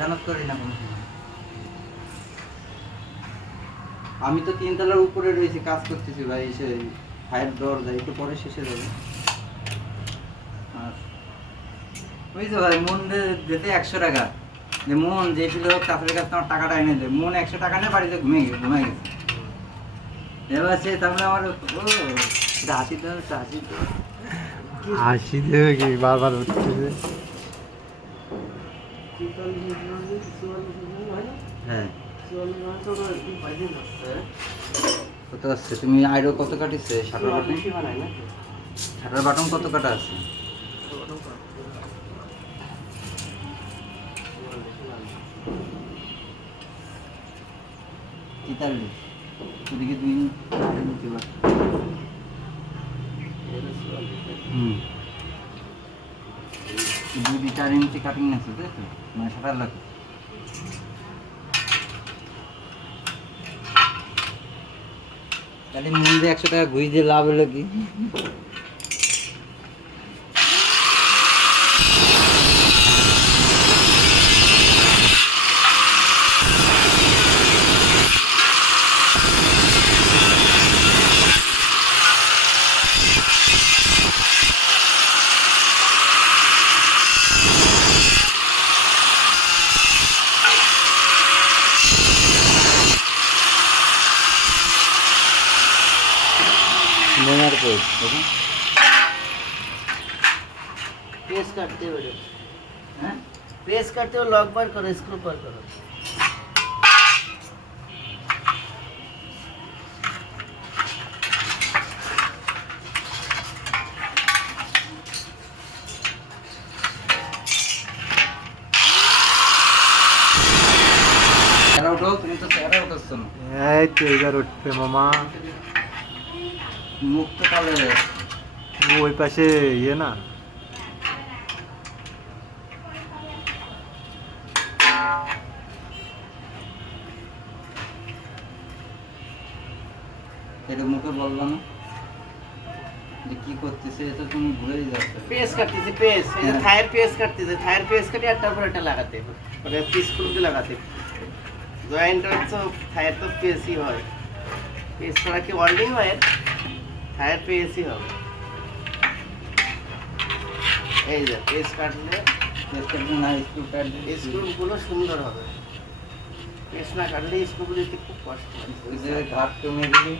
জানাত করি না কোনো সময়। আমি তো 3 তলার উপরে রয়েছি, কাজ করতেছি ভাই। এসে ফায়ার দরজা একটু পরে শেষে যাবে। আর ওই যে ভাই মন দিতে 100 টাকা, যে মন যে ছিল চাষের কাছে আমার টাকাটা এনে দেয়, মন 100 টাকা নিয়ে বাড়িতে ঘুমিয়ে গেছে। এবার সে তারপরে আমার হাসি তো হাসি দেবে কি বারবার উঠতেছে। হ্যাঁ কত আসছে? তুমি আইরো কত কাটিছে? শাটার বাটন কত কাটা আছে? তেতাল্লিশ। ওদিকে 2 নিতে পার। দুই 4 ইঞ্চি কাটিং আছে, তাই তো? মানে শাটার লাগে। তাহলে মন দিয়ে 100 টাকা ঘুষ দিয়ে লাভ হলো কি? নেমার কোড দেখুন, पेस काटते हो बेटे, হ্যাঁ पेस काटते हो लॉक बार करो, स्क्रू बार करो। চেহারা উঠো, তুমি তো চেহারা উঠাচ্ছ না। এই তো এবার উঠবে মামা। মুখ তো কালো হয়ে গেছে। ওই পাশে ইয়ে না, এটা মুখে বলবা না যে কি করতেছে, এটা তুমি ভুলেই যাচ্ছ। पेस काटते थे, पेस ये थायर पेस काटते थे, थायर पेस काटे अट्टा पर अट्टा लगाते और पीस स्क्रू के लगाते जॉइंट तो थायर तो पेस ही হয় पेस ছাড়া কি ওয়েল্ডিং হয়, থায়ার পেস ই হবে। এই যে পেস কাটলে পেস কাটবে না, স্ক্রু কাটবে। স্ক্রুগুলো সুন্দর হবে, পেস না কাটলে স্ক্রুগুলো দিতে খুব কষ্ট হয়। ওই যে ঘাট কমে দিলে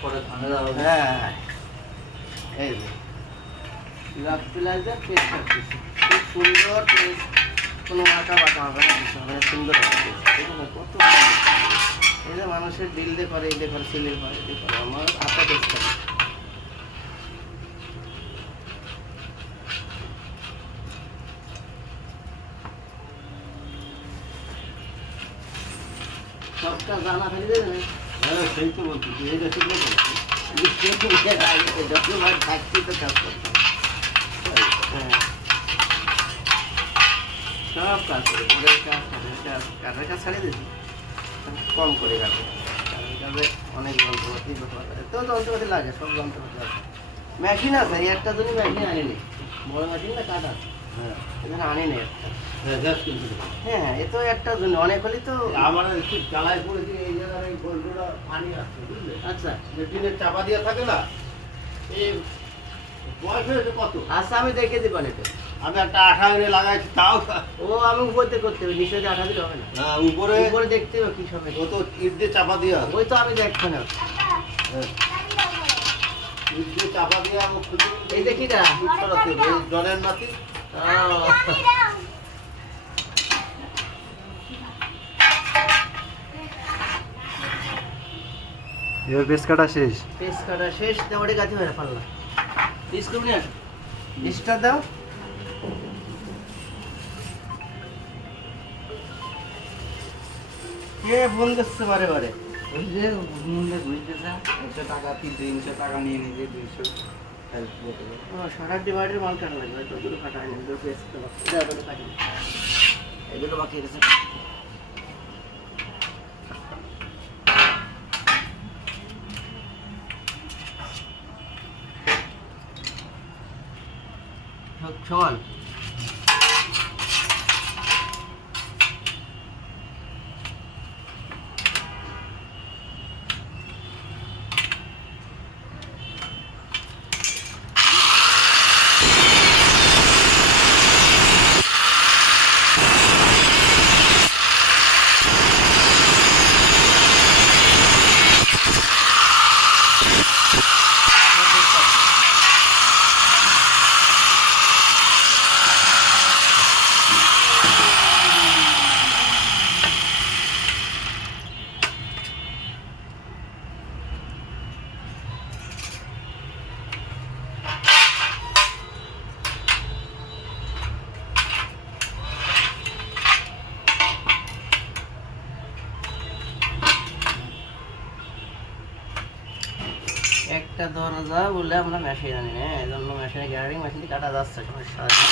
পরে ঝামেলা হবে। হ্যাঁ এই যে লক প্লাজার পেস কাটতেছি, খুব সুন্দর পেস, কোনো আঁকা বাঁকা হবে না, কিছু হবে না, সুন্দর হবে পেস। দেখুন না কত সুন্দর। এই যে মানুষের বিল দিয়ে করে, এই দিয়ে করে, সিলের করে, এই করে, আমার আঁকা পেস কাটে। সবটা জানা ফেলে দেবে না। হ্যাঁ সেই তো বলছি, এটা ঠিক না যতবার থাকছি তো কাজ করতাম। হ্যাঁ সব কাজ করে, বোর্ডের কাজ, কাঠের কাজ ছাড়িয়ে দিচ্ছি, কম করে কাটে। কাঠের কাজে অনেক যন্ত্রপাতি ব্যবহার করে, তো যন্ত্রপাতি লাগে, সব যন্ত্রপাতি লাগে। মেশিন আছে, এই একটা জন্য মেশিন আনিনি, বড় মেশিন না কাটা, হ্যাঁ এখানে আনিনি একটা। হ্যাঁ গ্যাস কিনতে হ্যাঁ এ তো একটা জন্য, অনেক হলেই তো। আমার একটু জ্বালায় পড়েছি, এই জায়গার এই বল্টুটা পানি আসছে বুঝলে, আচ্ছা যে টিনের চাপা দিয়ে থাকে না, এই বয়স হয়েছে কত, আচ্ছা আমি দেখে দিব এটা। আমি একটা আঠা এনে লাগাইছি তাও ও আমি উপরে করতে হবে, নিচে আঠা দিলে হবে না, না, উপরে উপরে দেখতে হবে কি সবে। ও তো ইট দিয়ে চাপা দিয়ে আছে। ওই তো আমি দেখছি না। হ্যাঁ। ইট দিয়ে চাপা দিয়ে আমি খুলে এই যে কিটা? ইট সরাতে হবে, এই জলের মাটি। এবার বেশ কাটা শেষ। পেস কাটা শেষ, দেওয়ারে গাছি হয়ে পারলা। পিস করবি না, লিস্টটা দাও। কে ফোন করছে বারে বারে? ওই যে মূল্যে বুঝতেছে 100 টাকা 300 টাকা নিয়ে নিজে 200 হেল্প করতে। ও সারা ডিভাইডের মাল কাটা লাগবে, তো দুটো কাটা হয়নি, দুটো পেস তো বাকি, দাও দুটো কাটি, এই দুটো বাকি আছে। সমান একটা দরজা বলে আমরা মেশিন আনি না, এই জন্য মেশিনে গ্যারারিং মেশিন কাটা যাচ্ছে সমস্যা হয় না।